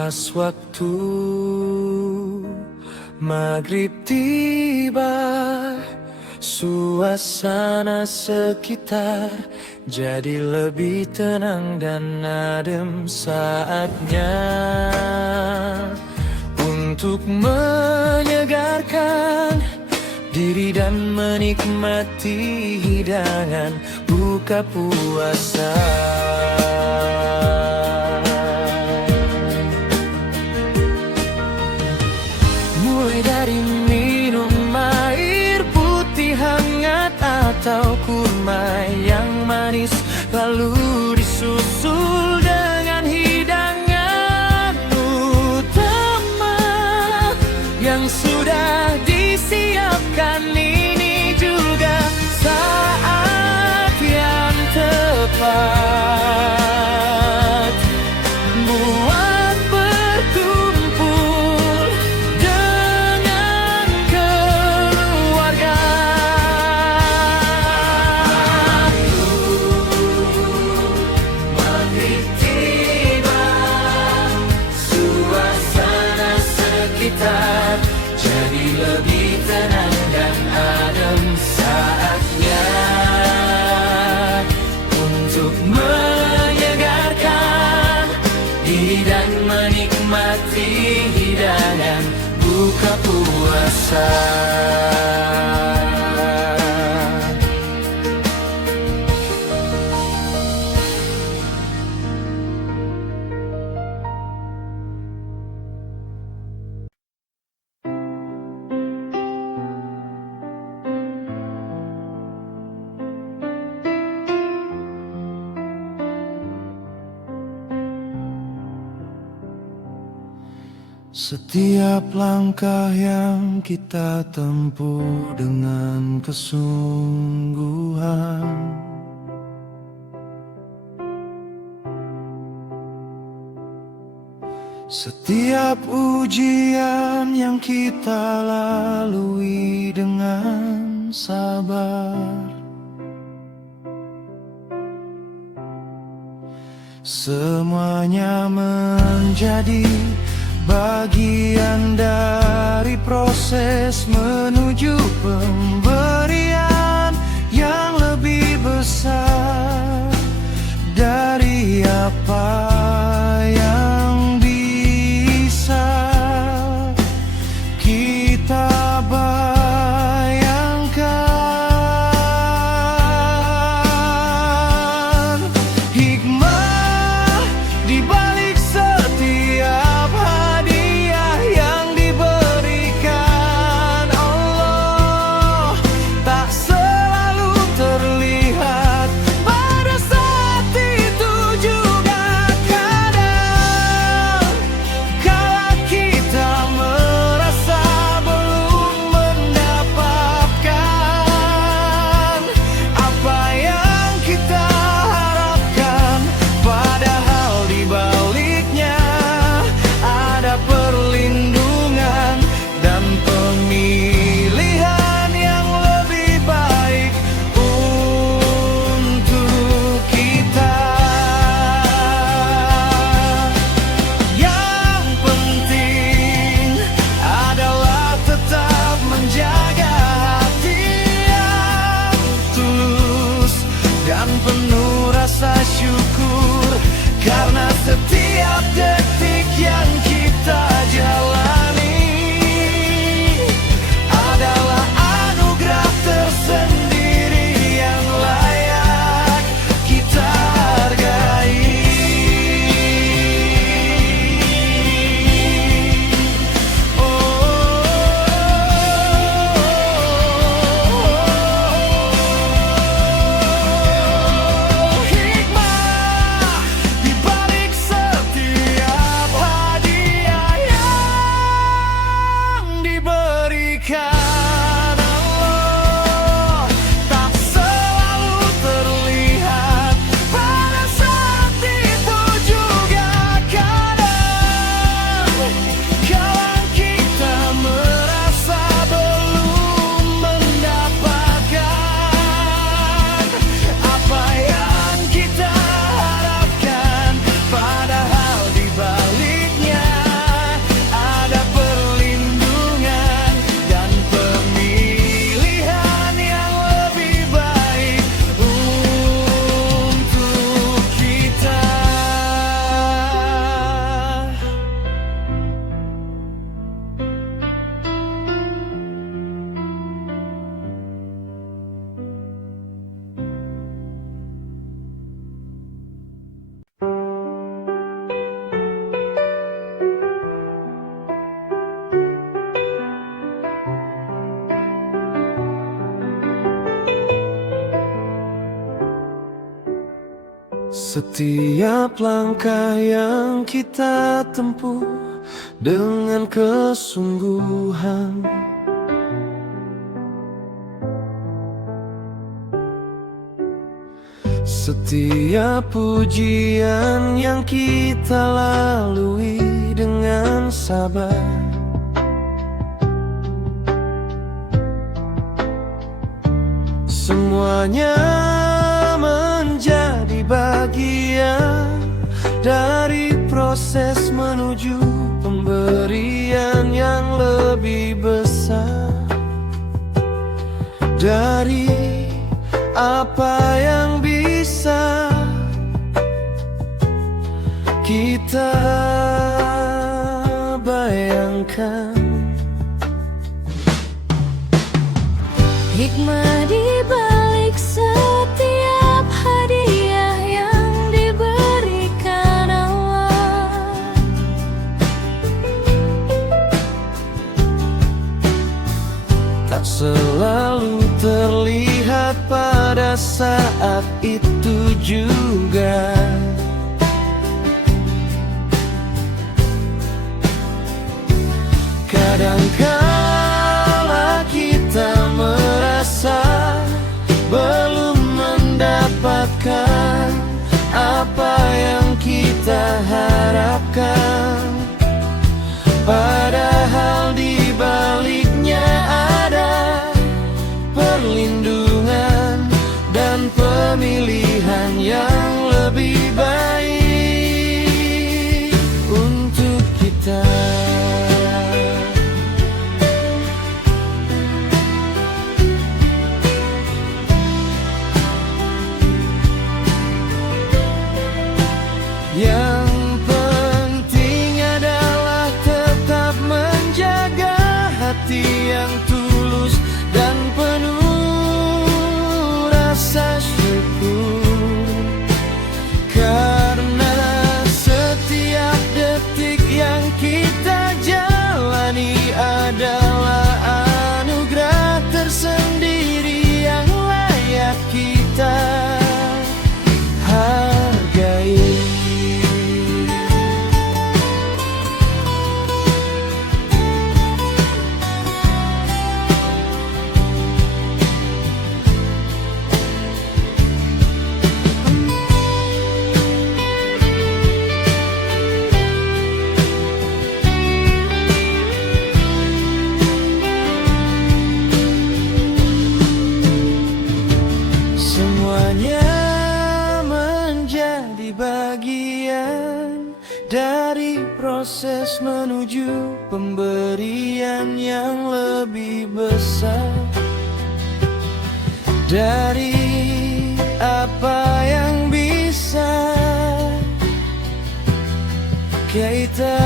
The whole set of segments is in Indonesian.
Pas waktu maghrib tiba, suasana sekitar jadi lebih tenang dan adem. Saatnya untuk menyegarkan diri dan menikmati hidangan buka puasa. Mulai dari minum air putih hangat atau kurma yang manis, lalu disusul dengan hidangan utama yang sudah disiapkan. Ini juga saat yang tepat buat berkumpul dengan keluarga. Maghrib tiba, suasana sekitar jadi lebih tenang dan adem. Saatnya untuk menyegarkan diri dan menikmati hidangan buka puasa. Setiap langkah yang kita tempuh dengan kesungguhan, setiap ujian yang kita lalui dengan sabar, semuanya menjadi bagian dari proses menuju pemberian yang lebih besar dari apa yang bisa kita bayangkan. Hikmah di balik setiap hadiah yang diberikan Allah tak selalu terlihat pada saat itu juga. Setiap langkah yang kita tempuh dengan kesungguhan, setiap ujian yang kita lalui dengan sabar, semuanya menjadi bagian dari proses menuju pemberian yang lebih besar dari apa yang bisa kita bayangkan. Hikmah di balik setiap hadiah yang diberikan Allah. Tak selalu terlihat pada saat itu juga. Kadangkala kita merasa belum mendapatkan apa yang kita harapkan, padahal di baliknya ada perlindungan dan pemilihan yang lebih baik untuk kita. Yang penting adalah tetap menjaga hati yang tulus dan penuh rasa syukur, karena setiap detik yang kita jalani adalah anugerah tersendiri yang layak kita hargai. Semuanya menjadi bagian dari proses menuju pemberian yang lebih besar dari apa yang bisa kita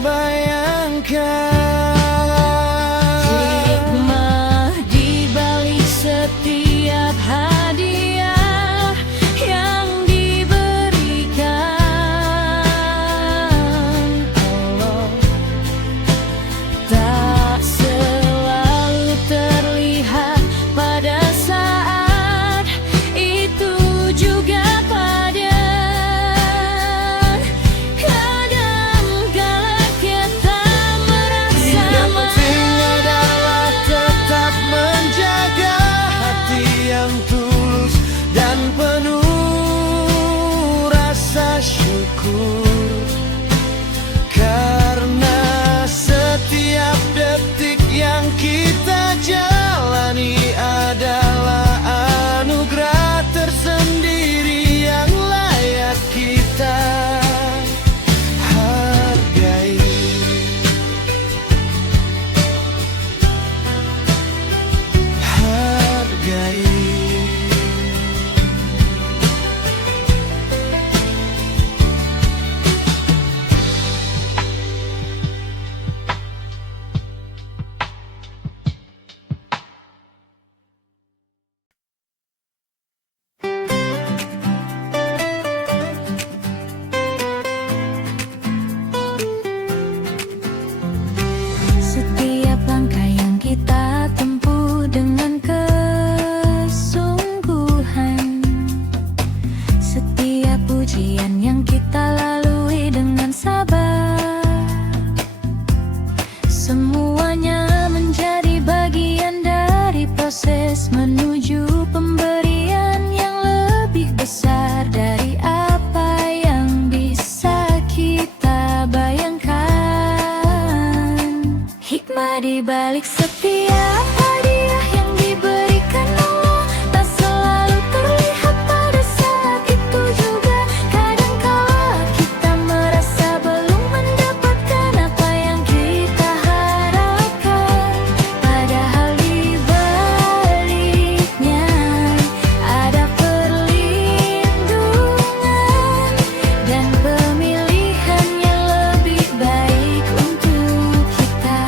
bayangkan. Hikmah di balik setiap hadiah yang diberikan Allah. Tak selalu terlihat pada saat itu juga pada kadangkala kita merasa Yang penting adalah tetap menjaga hati yang tulus dan penuh rasa syukur, karena setiap detik yang kita jalani adalah anugerah tersendiri yang layak kita hargai. Hargai. ujian yang kita lalui dengan sabar. Semuanya menjadi bagian dari proses menuju pemberian yang lebih besar dari apa yang bisa kita bayangkan. Hikmah di balik setiap hadiah yang diberikan Allah tak selalu terlihat pada saat itu juga. Kadangkala kita merasa belum mendapatkan apa yang kita harapkan, padahal di baliknya ada perlindungan dan pemilihan yang lebih baik untuk kita.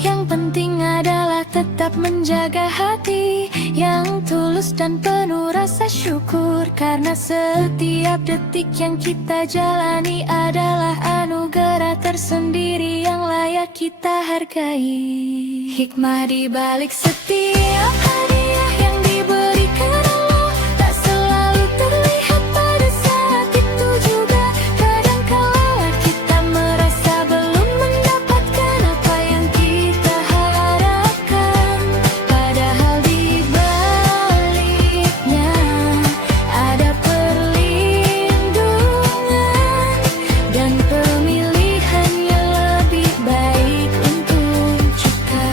Yang penting adalah tetap menjaga hati yang tulus dan penuh rasa syukur, karena setiap detik yang kita jalani adalah anugerah tersendiri yang layak kita hargai. Hikmah di balik setiap hadiah yang diberikan Allah tak selalu terlihat pada saat itu juga. Kadangkala kita merasa belum mendapatkan apa yang kita harapkan, padahal di baliknya ada perlindungan dan pemilihan yang lebih baik untuk kita.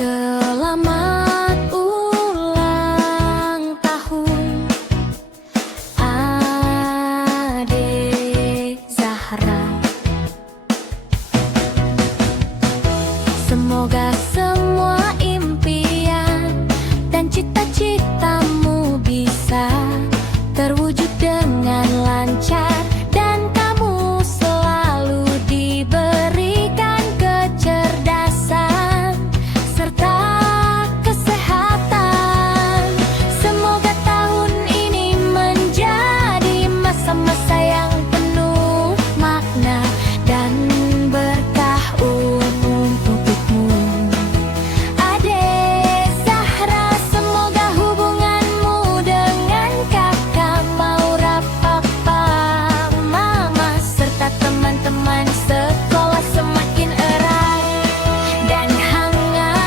Selamat ulang tahun Adik Zahra. Semoga semua impian dan cita-citamu bisa terwujud dengan lancar, dan kamu selalu diberikan kecerdasan serta kesehatan. Semoga tahun ini menjadi masa-masa yang penuh makna dan berkah untukmu. Adik Zahra, semoga hubunganmu dengan kakak, Maura, papa, mama, serta teman-teman sekolah semakin erat dan hangat,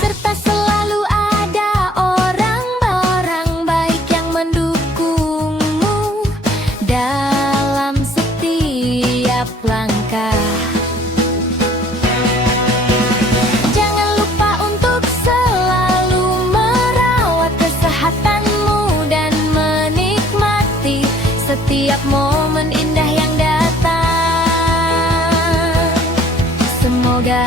serta selalu ada orang-orang baik yang mendukungmu dalam setiap langkah. Jangan lupa untuk selalu merawat kesehatanmu dan menikmati setiap momen indah yang datang. Semoga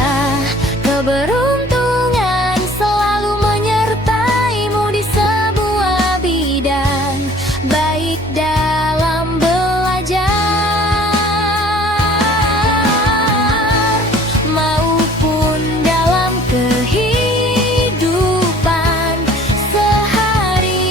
keberuntungan selalu menyertaimu di sebuah bidang, baik dalam belajar maupun dalam kehidupan sehari-hari.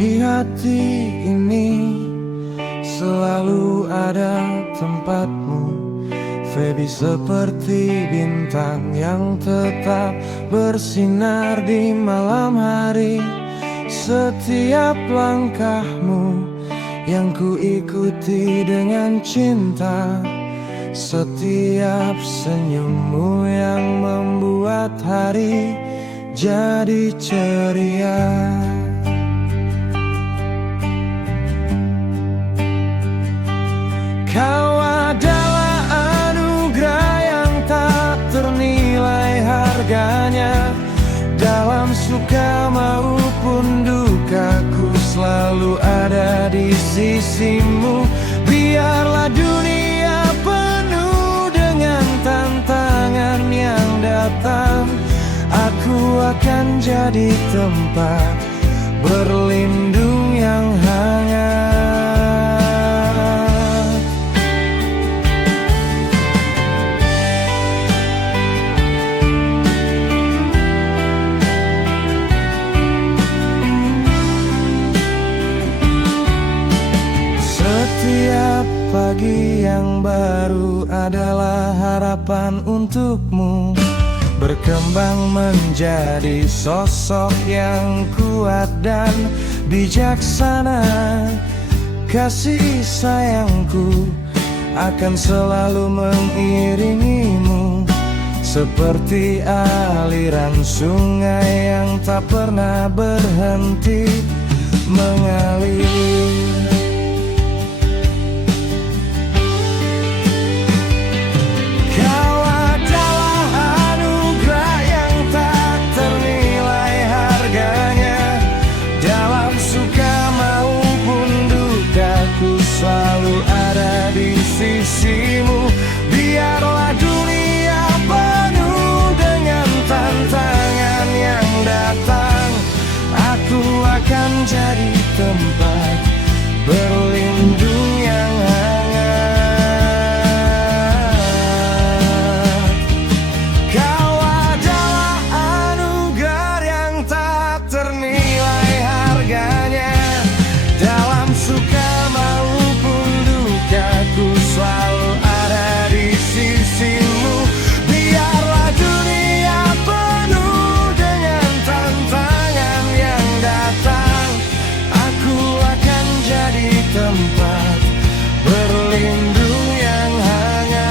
Di hati ini selalu ada tempatmu, Feby, seperti bintang yang tetap bersinar di malam hari. Setiap langkahmu yang ku ikuti dengan cinta, setiap senyummu yang membuat hari jadi ceria. Kau adalah anugerah yang tak ternilai harganya. Dalam suka maupun duka, ku selalu ada di sisimu. Biarlah dunia penuh dengan tantangan yang datang, aku akan jadi tempat berlindung yang hangat. Setiap pagi yang baru adalah harapan untukmu, berkembang menjadi sosok yang kuat dan bijaksana. Kasih sayangku akan selalu mengiringimu, seperti aliran sungai yang tak pernah berhenti mengalir. Selalu ada di sisimu. Biarlah dunia penuh dengan tantangan yang datang, aku akan jadi tempat berlindung yang hangat. Kau adalah anugerah yang tak ternilai harganya. Dalam suka aku selalu ada di sisimu. Biarlah dunia penuh dengan tantangan yang datang, aku akan jadi tempat berlindung yang hangat.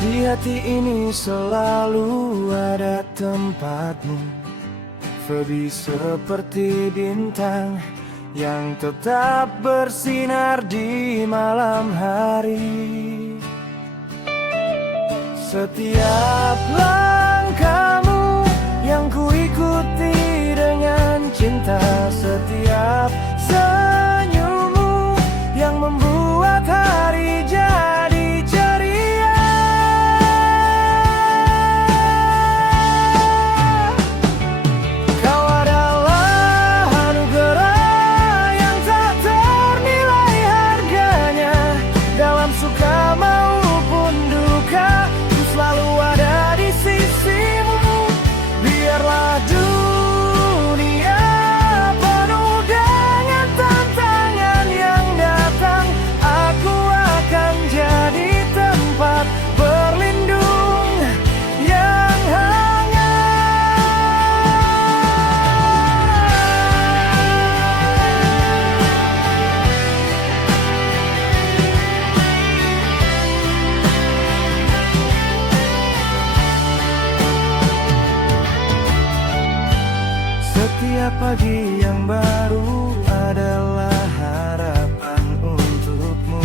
Di hati ini selalu ada tempatmu, Feby, seperti bintang yang tetap bersinar di malam hari. Setiap langkahmu yang ku ikuti dengan cinta, setiap senyummu yang membuat hari jadi ceria. Kau adalah anugerah yang tak ternilai harganya. Dalam suka maupun duka, ku selalu ada di sisimu. Biarlah dunia penuh dengan tantangan yang datang, aku akan jadi tempat berlindung yang Setiap pagi yang baru adalah harapan untukmu,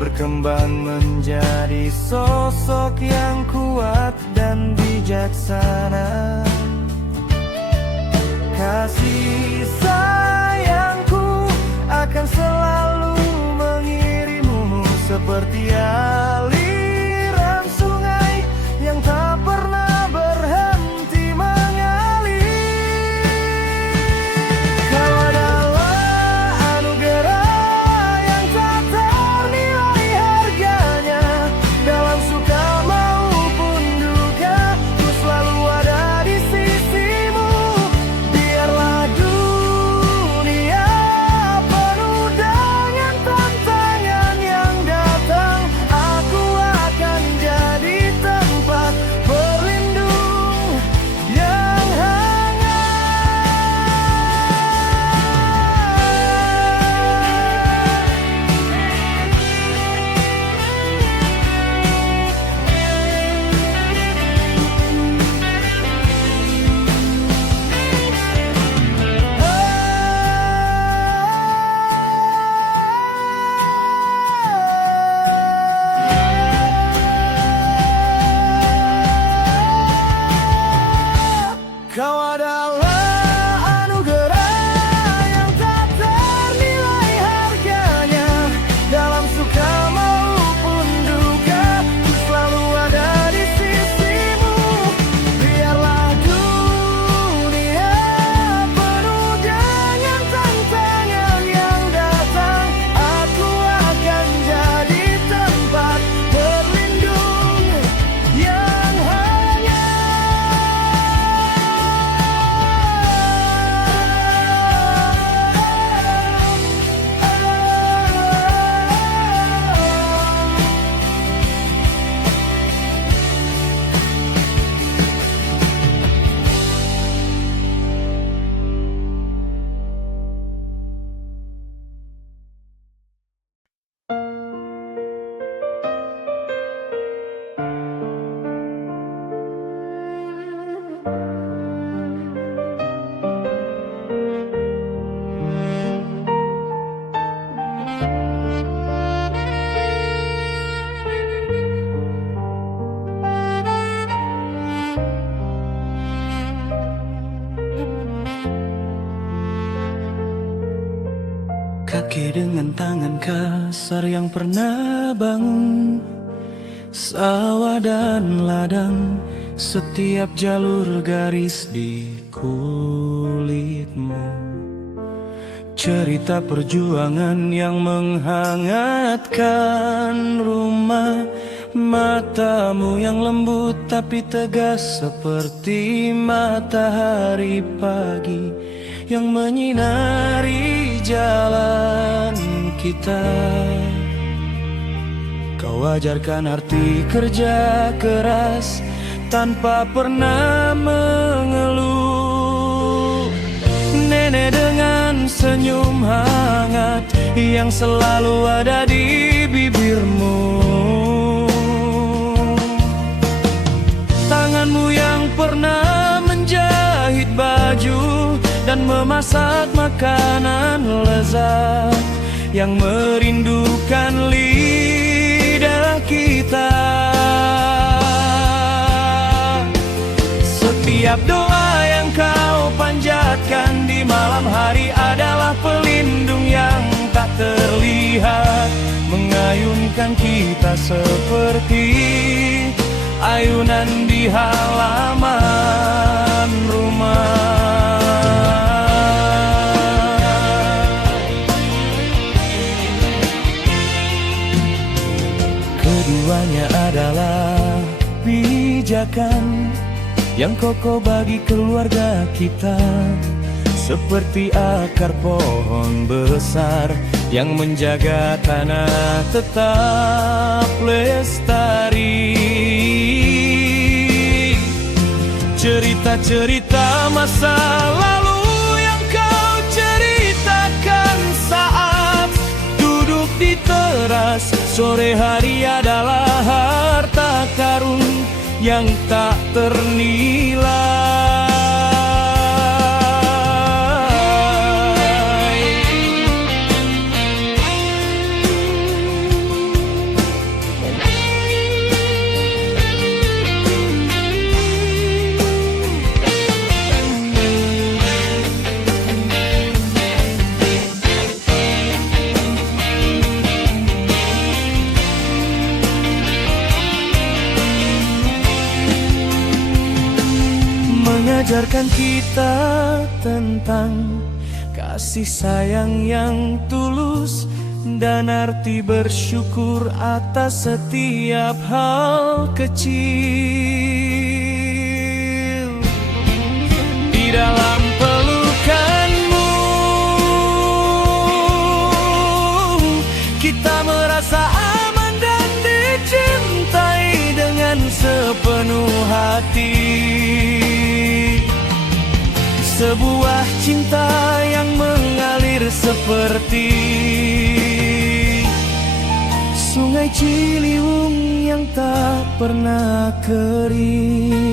berkembang menjadi sosok yang kuat dan bijaksana. Kasih sayangku akan selalu mengirimu seperti aliran sungai yang tak pernah berhenti mengalir. Kau adalah anugerah yang tak ternilai harganya. Dalam suka maupun duka, ku selalu ada di sisimu. Biarlah dunia penuh dengan tantangan yang datang, aku akan jadi tempat berlindung yang hangat. Kau adalah anugerah yang tak ternilai harganya. Dalam suka maupun duka, ku selalu ada di sisimu. Biarlah dunia penuh dengan tantangan yang datang, aku akan jadi tempat berlindung yang hanya. Kaki dengan tangan kasar yang pernah bangun sawah dan ladang, setiap jalur garis di kulitmu. Cerita perjuangan yang menghangatkan rumah, matamu yang lembut tapi tegas seperti matahari pagi yang menyinari jalan kita. Kau ajarkan arti kerja keras tanpa pernah mengeluh. Nenek dengan senyum hangat yang selalu ada di bibirmu. Tanganmu yang pernah menjahit baju dan memasak makanan lezat yang merindukan lidah kita. Setiap doa yang kau panjatkan di malam hari adalah pelindung yang tak terlihat, mengayunkan kita seperti ayunan di halaman rumah. Keduanya adalah pijakan yang kokoh bagi keluarga kita, seperti akar pohon besar yang menjaga tanah tetap lestari. Cerita-cerita masa lalu yang kau ceritakan saat duduk di teras sore hari adalah harta karun yang tak ternilai. mengajarkan kita tentang kasih sayang yang tulus dan arti bersyukur atas setiap hal kecil. Di dalam pelukanmu kita merasa aman dan dicintai dengan sepenuh hati. Sebuah cinta yang mengalir seperti Sungai Ciliwung yang tak pernah kering.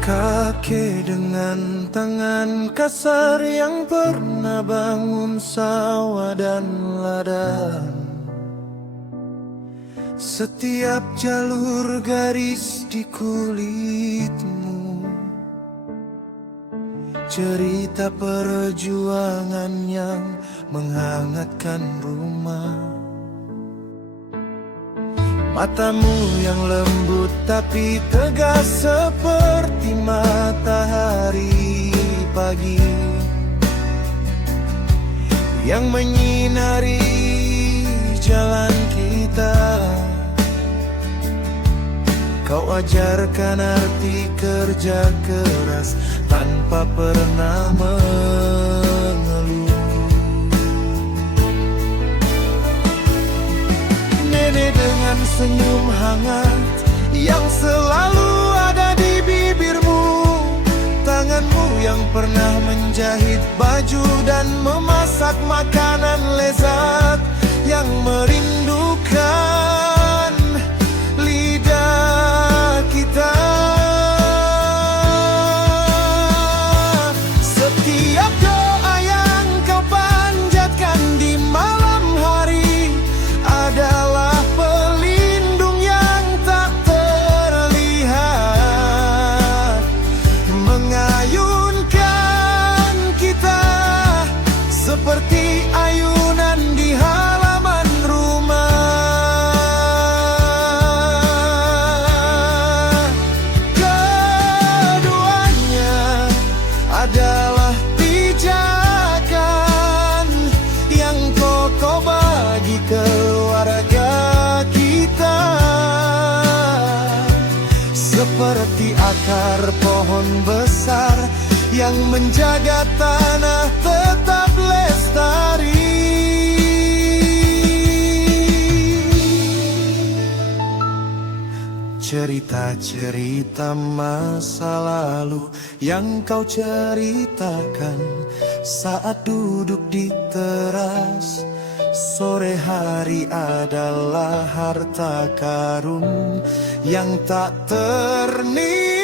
Kakek dengan tangan kasar yang pernah bangun sawah dan ladang. Setiap jalur garis di kulitmu, cerita perjuangan yang menghangatkan rumah. Matamu yang lembut tapi tegas seperti matahari pagi yang menyinari jalan kita. Kau ajarkan arti kerja keras tanpa pernah mengeluh. Nenek dengan senyum hangat yang selalu ada di bibirmu, tanganmu yang pernah menjahit baju dan memasak makanan lezat yang merindukan lidah kita. Setiap doa yang kau panjatkan di malam hari adalah pelindung yang tak terlihat, mengayunkan kita seperti ayunan di halaman rumah. Keduanya adalah pijakan yang kokoh bagi keluarga kita, seperti akar pohon besar yang menjaga tanah tetap lestari. Cerita-cerita masa lalu yang kau ceritakan saat duduk di teras. Sore hari adalah harta karun yang tak ternilai.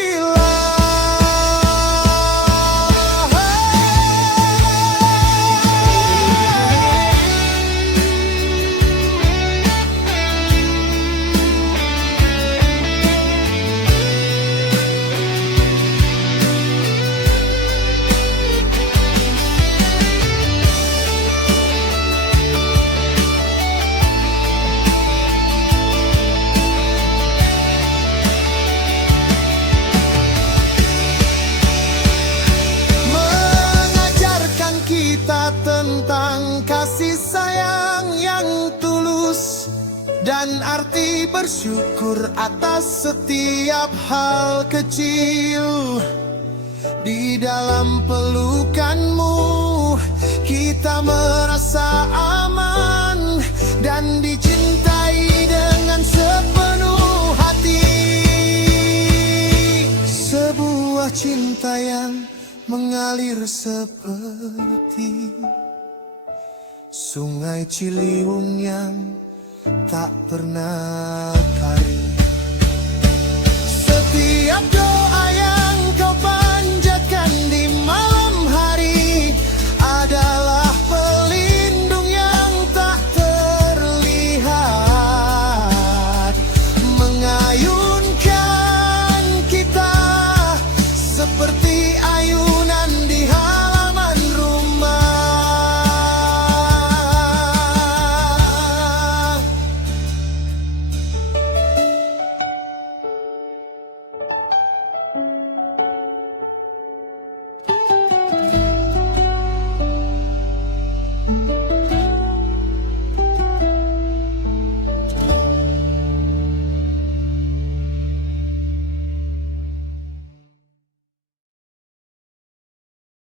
Tentang kasih sayang yang tulus dan arti bersyukur atas setiap hal kecil. Di dalam pelukanmu kita merasa aman dan dicintai dengan sepenuh hati. Sebuah cinta yang mengalir seperti Sungai Ciliwung yang tak pernah kering.